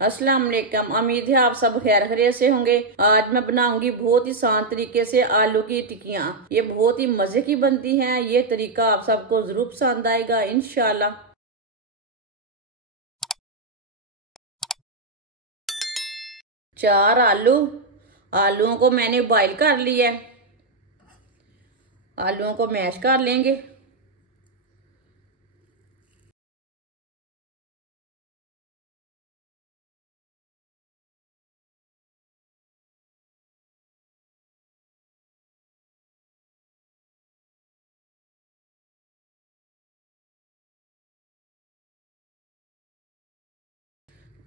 अस्सलाम वालेकुम। उम्मीद है आप सब खैर खैरियत से होंगे। आज मैं बनाऊंगी बहुत ही आसान तरीके से आलू की टिक्कियाँ। ये बहुत ही मजे की बनती हैं। ये तरीका आप सबको जरूर पसंद आएगा इंशाल्लाह। 4 आलू, आलूओं को मैंने बॉईल कर लिया है। आलूओं को मैश कर लेंगे।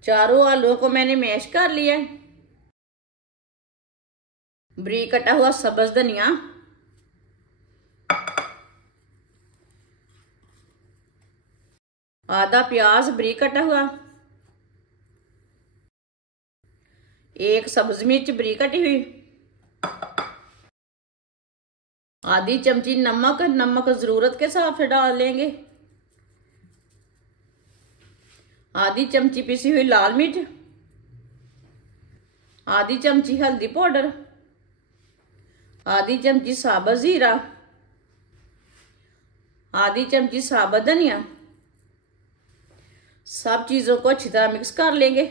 चारों आलूओं को मैंने मैश कर लिया है। बारीक कटा हुआ सब्ज धनिया, आधा प्याज बारीक कटा हुआ, एक सब्ज मिर्च बारीक कटी हुई, आधी चमची नमक, नमक जरूरत के हिसाब से डाल लेंगे, आधी चमची पिसी हुई लाल मिर्च, आधी चमची हल्दी पाउडर, आधी चमची साबुत जीरा, आधी चमची साबुत धनिया। सब चीजों को अच्छी तरह मिक्स कर लेंगे।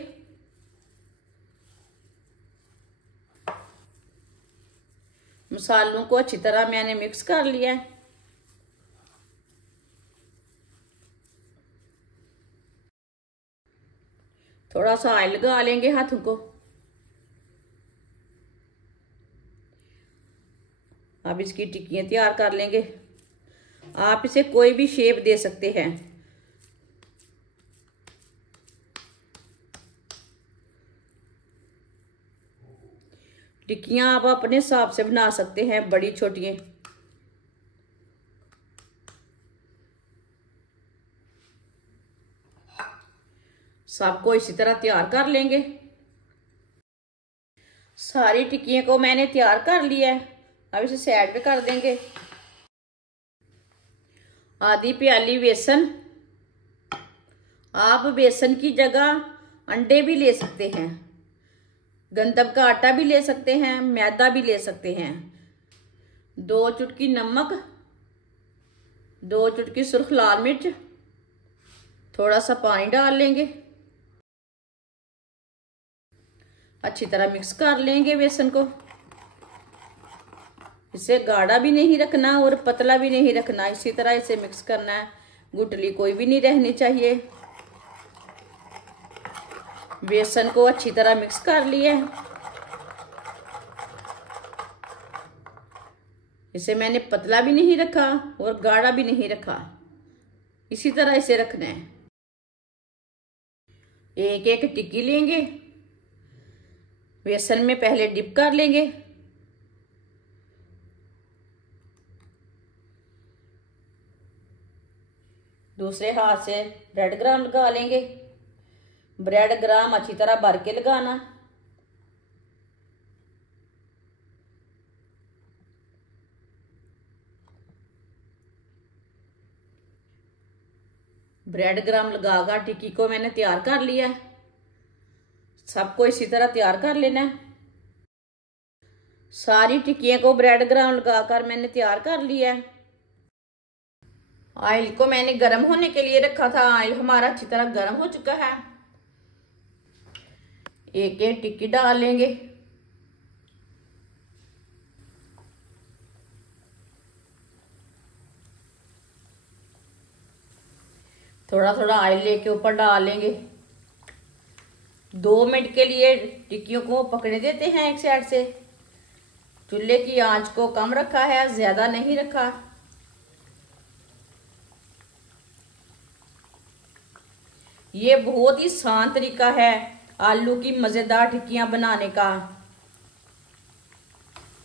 मसालों को अच्छी तरह मैंने मिक्स कर लिया है। थोड़ा सा ऑयल लगा लेंगे हाथों को। अब इसकी टिक्कियां तैयार कर लेंगे। आप इसे कोई भी शेप दे सकते हैं। टिक्कियां आप अपने हिसाब से बना सकते हैं, बड़ी छोटी। सबको इसी तरह तैयार कर लेंगे। सारी टिक्कियों को मैंने तैयार कर लिया है। अब इसे साइड पे कर देंगे। आधी प्याली बेसन, आप बेसन की जगह अंडे भी ले सकते हैं, गंदम का आटा भी ले सकते हैं, मैदा भी ले सकते हैं। 2 चुटकी नमक, 2 चुटकी सुर्ख लाल मिर्च, थोड़ा सा पानी डाल लेंगे। अच्छी तरह मिक्स कर लेंगे बेसन को। इसे गाढ़ा भी नहीं रखना और पतला भी नहीं रखना, इसी तरह इसे मिक्स करना है। गुठली कोई भी नहीं रहनी चाहिए। बेसन को अच्छी तरह मिक्स कर लिया है। इसे मैंने पतला भी नहीं रखा और गाढ़ा भी नहीं रखा, इसी तरह इसे रखना है। एक एक टिक्की लेंगे, बेसन में पहले डिप कर लेंगे। दूसरे हाथ से ब्रेड ग्राम लगा लेंगे। ब्रेड ग्राम अच्छी तरह भर के लगाना। ब्रेड ग्राम लगाकर टिक्की को मैंने तैयार कर लिया है। सबको इसी तरह तैयार कर लेना है। सारी टिक्कियों को ब्रेड ग्राम लगाकर मैंने तैयार कर लिया है। ऑयल को मैंने गर्म होने के लिए रखा था। ऑयल हमारा अच्छी तरह गर्म हो चुका है। एक एक टिक्की डाल लेंगे। थोड़ा थोड़ा ऑयल लेके ऊपर डाल लेंगे। 2 मिनट के लिए टिक्कियों को पकड़ने देते हैं एक साइड से। चूल्हे की आंच को कम रखा है, ज्यादा नहीं रखा। ये बहुत ही आसान तरीका है आलू की मजेदार टिक्कियां बनाने का।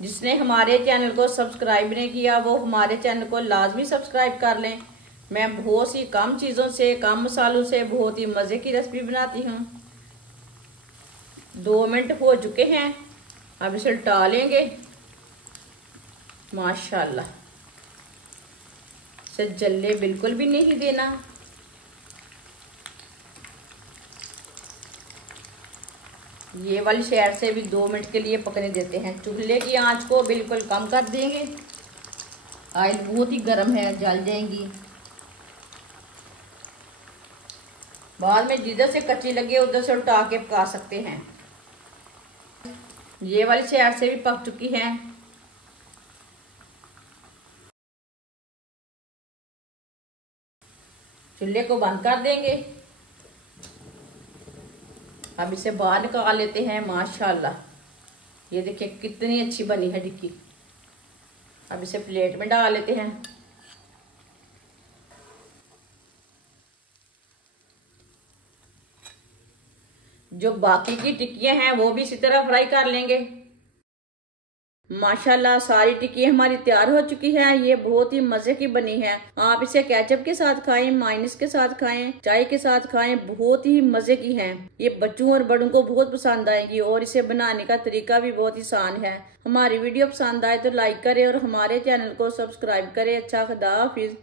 जिसने हमारे चैनल को सब्सक्राइब नहीं किया वो हमारे चैनल को लाजमी सब्सक्राइब कर लें। मैं बहुत सी कम चीज़ों से, कम मसालों से बहुत ही मज़े की रेसिपी बनाती हूँ। 2 मिनट हो चुके हैं। अब इसे उल्टा लेंगे। माशाल्लाह, इसे जल्ले बिल्कुल भी नहीं देना। ये वाली साइड से भी 2 मिनट के लिए पकने देते हैं। चूल्हे की आंच को बिल्कुल कम कर देंगे, ऑयल बहुत ही गर्म है, जल जाएंगी। बाद में जिधर से कच्ची लगे उधर से उल्टा के पका सकते हैं। ये वाली साइड से भी पक चुकी है। चूल्हे को बंद कर देंगे। अब इसे बाहर निकाल लेते हैं। माशाल्लाह, ये देखिए कितनी अच्छी बनी है टिक्की। अब इसे प्लेट में डाल लेते हैं। जो बाकी की टिक्कियां हैं वो भी इसी तरह फ्राई कर लेंगे। माशाल्लाह सारी टिक्की हमारी तैयार हो चुकी है। ये बहुत ही मजे की बनी है। आप इसे केचप के साथ खाएं, मायोनीज के साथ खाएं, चाय के साथ खाएं, बहुत ही मजे की है। ये बच्चों और बड़ों को बहुत पसंद आएगी और इसे बनाने का तरीका भी बहुत ही आसान है। हमारी वीडियो पसंद आए तो लाइक करें और हमारे चैनल को सब्सक्राइब करें। अच्छा, खुदा हाफिज।